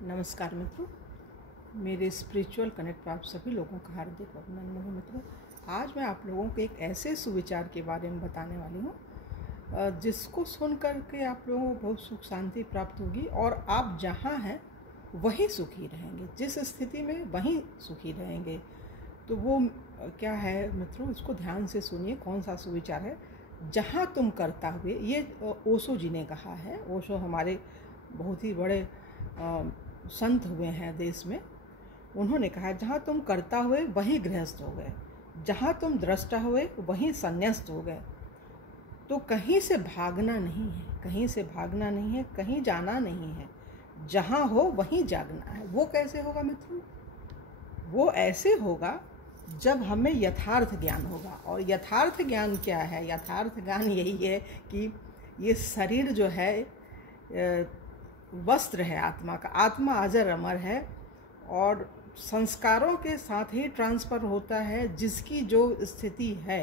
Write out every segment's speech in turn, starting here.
नमस्कार मित्रों, मेरे स्पिरिचुअल कनेक्ट पर आप सभी लोगों का हार्दिक अभिनंदन है। मित्रों, आज मैं आप लोगों को एक ऐसे सुविचार के बारे में बताने वाली हूँ जिसको सुन कर के आप लोगों को बहुत सुख शांति प्राप्त होगी और आप जहाँ हैं वहीं सुखी रहेंगे, जिस स्थिति में वहीं सुखी रहेंगे। तो वो क्या है मित्रों, इसको ध्यान से सुनिए। कौन सा सुविचार है? जहाँ तुम करता हुए, ये ओशो जी ने कहा है। ओशो हमारे बहुत ही बड़े संत हुए हैं देश में। उन्होंने कहा, जहाँ तुम करता हुए वहीं गृहस्थ हो गए, जहाँ तुम दृष्टा हुए वहीं संन्यास्त हो गए। तो कहीं से भागना नहीं है, कहीं से भागना नहीं है, कहीं जाना नहीं है, जहाँ हो वहीं जागना है। वो कैसे होगा मित्रों? वो ऐसे होगा जब हमें यथार्थ ज्ञान होगा। और यथार्थ ज्ञान क्या है? यथार्थ ज्ञान यही है कि ये शरीर जो है वस्त्र है आत्मा का। आत्मा अजर अमर है और संस्कारों के साथ ही ट्रांसफ़र होता है। जिसकी जो स्थिति है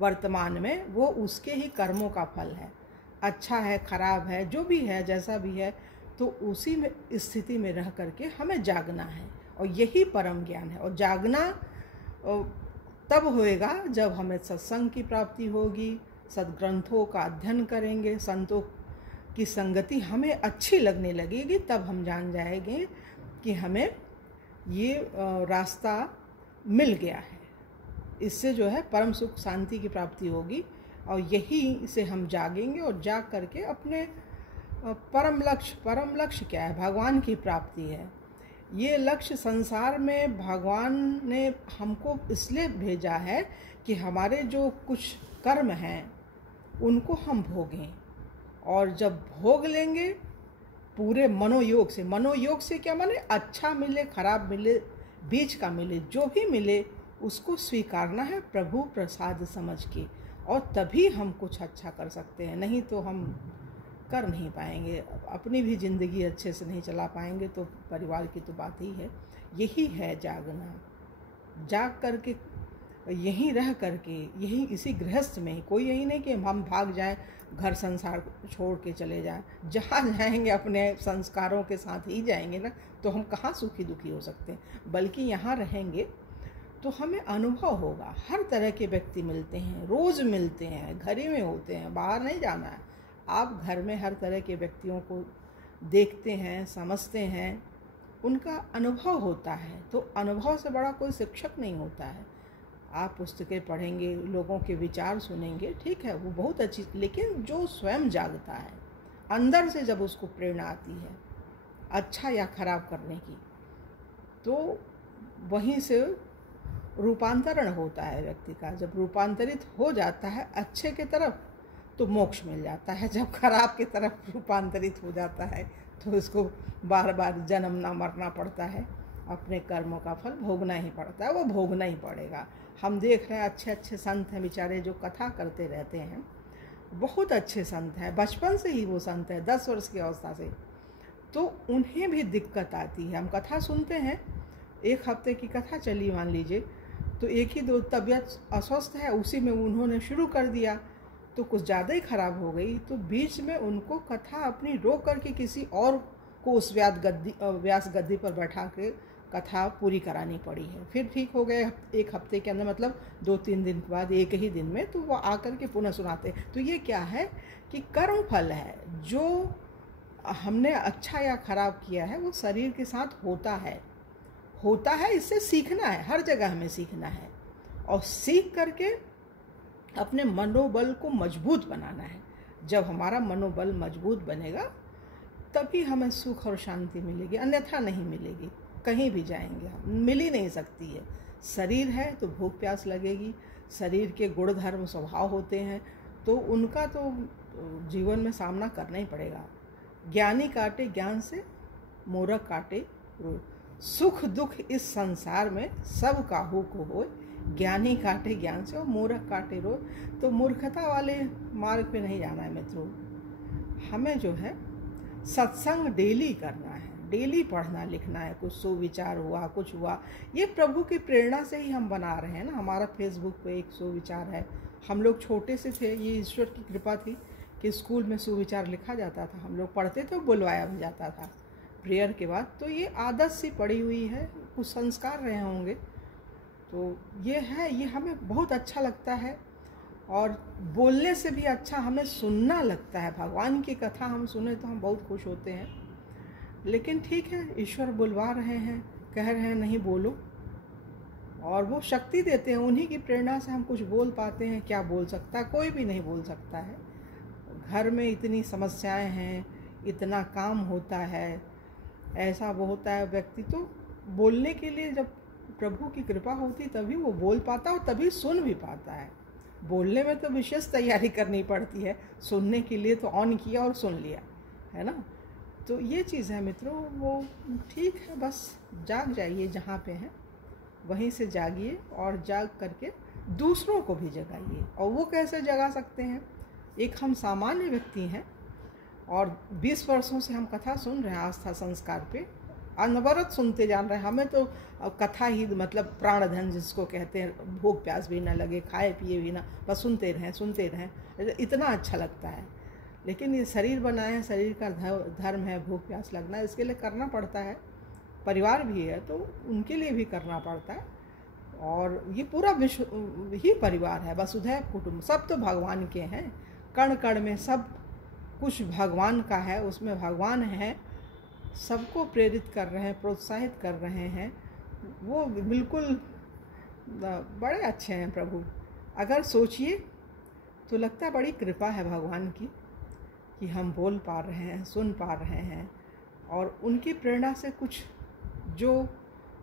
वर्तमान में, वो उसके ही कर्मों का फल है। अच्छा है, खराब है, जो भी है, जैसा भी है, तो उसी में स्थिति में रह करके हमें जागना है। और यही परम ज्ञान है। और जागना तब होएगा जब हमें सत्संग की प्राप्ति होगी, सद्ग्रंथों का अध्ययन करेंगे, संतों की संगति हमें अच्छी लगने लगेगी। तब हम जान जाएंगे कि हमें ये रास्ता मिल गया है। इससे जो है परम सुख शांति की प्राप्ति होगी। और यही से हम जागेंगे और जाग करके अपने परम लक्ष्य क्या है? भगवान की प्राप्ति है। ये लक्ष्य संसार में भगवान ने हमको इसलिए भेजा है कि हमारे जो कुछ कर्म हैं उनको हम भोगें। और जब भोग लेंगे पूरे मनोयोग से क्या माने? अच्छा मिले, खराब मिले, बीच का मिले, जो भी मिले उसको स्वीकारना है प्रभु प्रसाद समझ के। और तभी हम कुछ अच्छा कर सकते हैं, नहीं तो हम कर नहीं पाएंगे। अपनी भी ज़िंदगी अच्छे से नहीं चला पाएंगे, तो परिवार की तो बात ही है। यही है जागना। जाग करके यहीं रह करके, यही इसी गृहस्थ में ही, कोई यही नहीं कि हम भाग जाएं, घर संसार छोड़ के चले जाएं। जहाँ जाएंगे अपने संस्कारों के साथ ही जाएंगे ना, तो हम कहाँ सुखी दुखी हो सकते हैं। बल्कि यहाँ रहेंगे तो हमें अनुभव होगा। हर तरह के व्यक्ति मिलते हैं, रोज़ मिलते हैं, घर ही में होते हैं, बाहर नहीं जाना है। आप घर में हर तरह के व्यक्तियों को देखते हैं, समझते हैं, उनका अनुभव होता है। तो अनुभव से बड़ा कोई शिक्षक नहीं होता है। आप पुस्तकें पढ़ेंगे, लोगों के विचार सुनेंगे, ठीक है, वो बहुत अच्छी। लेकिन जो स्वयं जागता है अंदर से, जब उसको प्रेरणा आती है अच्छा या खराब करने की, तो वहीं से रूपांतरण होता है व्यक्ति का। जब रूपांतरित हो जाता है अच्छे की तरफ, तो मोक्ष मिल जाता है। जब खराब की तरफ रूपांतरित हो जाता है, तो उसको बार बार जन्मना मरना पड़ता है, अपने कर्मों का फल भोगना ही पड़ता है। वो भोगना ही पड़ेगा। हम देख रहे हैं अच्छे अच्छे संत हैं बेचारे, जो कथा करते रहते हैं। बहुत अच्छे संत हैं, बचपन से ही वो संत है, 10 वर्ष की अवस्था से। तो उन्हें भी दिक्कत आती है। हम कथा सुनते हैं, 1 हफ्ते की कथा चली मान लीजिए, तो 1 ही 2 तबीयत अस्वस्थ है, उसी में उन्होंने शुरू कर दिया, तो कुछ ज़्यादा ही खराब हो गई। तो बीच में उनको कथा अपनी रोक करके किसी और को उस व्यास गद्दी पर बैठा के कथा पूरी करानी पड़ी है। फिर ठीक हो गए 1 हफ्ते के अंदर, मतलब 2-3 दिन के बाद, 1 ही दिन में, तो वो आकर के पुनः सुनाते। तो ये क्या है कि कर्म फल है। जो हमने अच्छा या खराब किया है वो शरीर के साथ होता है। इससे सीखना है, हर जगह हमें सीखना है। और सीख करके अपने मनोबल को मजबूत बनाना है। जब हमारा मनोबल मजबूत बनेगा तभी हमें सुख और शांति मिलेगी, अन्यथा नहीं मिलेगी। कहीं भी जाएंगे हम, मिल ही नहीं सकती है। शरीर है तो भूख प्यास लगेगी, शरीर के गुण धर्म स्वभाव होते हैं, तो उनका तो जीवन में सामना करना ही पड़ेगा। ज्ञानी काटे ज्ञान से, मूर्ख काटे रोग। सुख दुख इस संसार में सब काहू को होए, ज्ञानी काटे ज्ञान से और मूर्ख काटे रोग। तो मूर्खता वाले मार्ग पे नहीं जाना है मित्रों। हमें जो है सत्संग डेली करना है, डेली पढ़ना लिखना है। कुछ सुविचार हुआ, कुछ हुआ, ये प्रभु की प्रेरणा से ही हम बना रहे हैं ना। हमारा फेसबुक पे एक सुविचार है। हम लोग छोटे से थे, ये ईश्वर की कृपा थी कि स्कूल में सुविचार लिखा जाता था, हम लोग पढ़ते थे, बुलवाया भी जाता था। प्रेयर के बाद, तो ये आदत सी पड़ी हुई है, कुछ संस्कार रहे होंगे, तो ये है, ये हमें बहुत अच्छा लगता है। और बोलने से भी अच्छा हमें सुनना लगता है। भगवान की कथा हम सुने तो हम बहुत खुश होते हैं। लेकिन ठीक है, ईश्वर बुलवा रहे हैं, कह रहे हैं नहीं बोलो, और वो शक्ति देते हैं। उन्हीं की प्रेरणा से हम कुछ बोल पाते हैं। क्या बोल सकता है? कोई भी नहीं बोल सकता है। घर में इतनी समस्याएं हैं, इतना काम होता है, ऐसा वो होता है, व्यक्ति तो बोलने के लिए जब प्रभु की कृपा होती तभी वो बोल पाता और तभी सुन भी पाता है। बोलने में तो विशेष तैयारी करनी पड़ती है, सुनने के लिए तो ऑन किया और सुन लिया, है ना। तो ये चीज़ है मित्रों, वो ठीक है, बस जाग जाइए जहाँ पे हैं वहीं से जागिए और जाग करके दूसरों को भी जगाइए। और वो कैसे जगा सकते हैं? एक हम सामान्य व्यक्ति हैं और 20 वर्षों से हम कथा सुन रहे हैं, आस्था संस्कार पे अनवरत सुनते जान रहे हैं। हमें तो कथा ही मतलब प्राणधन जिसको कहते हैं, भूख प्यास भी ना लगे, खाए पिए भी ना, बस सुनते रहें, इतना अच्छा लगता है। लेकिन ये शरीर बनाए हैं, शरीर का धर्म है भूख प्यास लगना, इसके लिए करना पड़ता है। परिवार भी है तो उनके लिए भी करना पड़ता है। और ये पूरा विश्व ही परिवार है, वसुधैव कुटुंब, सब तो भगवान के हैं। कण कण में सब कुछ भगवान का है, उसमें भगवान है, सबको प्रेरित कर रहे हैं, प्रोत्साहित कर रहे हैं। वो बिल्कुल बड़े अच्छे हैं प्रभु। अगर सोचिए तो लगता है बड़ी कृपा है भगवान की कि हम बोल पा रहे हैं, सुन पा रहे हैं, और उनकी प्रेरणा से कुछ जो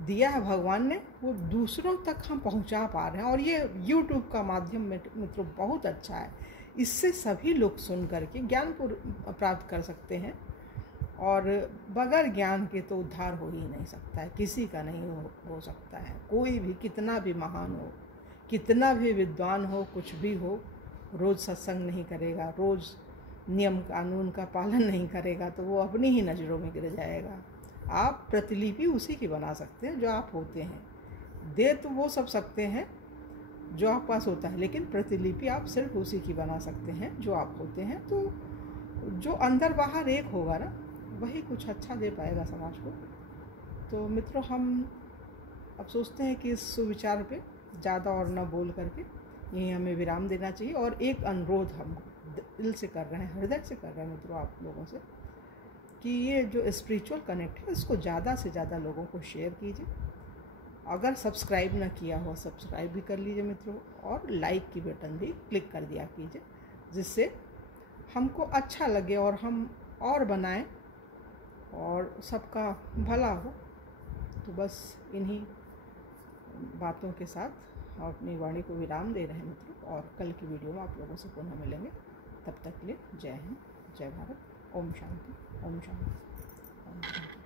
दिया है भगवान ने वो दूसरों तक हम पहुंचा पा रहे हैं। और ये YouTube का माध्यम मित्रों बहुत अच्छा है। इससे सभी लोग सुन करके ज्ञान प्राप्त कर सकते हैं। और बगैर ज्ञान के तो उद्धार हो ही नहीं सकता है, किसी का नहीं हो सकता है। कोई भी कितना भी महान हो, कितना भी विद्वान हो, कुछ भी हो, रोज़ सत्संग नहीं करेगा, रोज़ नियम कानून का पालन नहीं करेगा तो वो अपनी ही नज़रों में गिर जाएगा। आप प्रतिलिपि उसी की बना सकते हैं जो आप होते हैं। दे तो वो सब सकते हैं जो आप पास होता है, लेकिन प्रतिलिपि आप सिर्फ उसी की बना सकते हैं जो आप होते हैं। तो जो अंदर बाहर एक होगा ना, वही कुछ अच्छा दे पाएगा समाज को। तो मित्रों, हम अब सोचते हैं कि इस सुविचार पे ज़्यादा और न बोल करके यहीं हमें विराम देना चाहिए। और एक अनुरोध हम दिल से कर रहे हैं, हृदय से कर रहे हैं मित्रों आप लोगों से, कि ये जो स्पिरिचुअल कनेक्ट है इसको ज़्यादा से ज़्यादा लोगों को शेयर कीजिए। अगर सब्सक्राइब ना किया हो, सब्सक्राइब भी कर लीजिए मित्रों, और लाइक की बटन भी क्लिक कर दिया कीजिए, जिससे हमको अच्छा लगे और हम और बनाएं और सबका भला हो। तो बस इन्हीं बातों के साथ अपनी वाणी को विराम दे रहे हैं मित्रों, और कल की वीडियो में आप लोगों से पुनः मिलेंगे। तब तक के लिए जय हिंद, जय भारत, ओम शांति, ओम शांति, ओम शांति।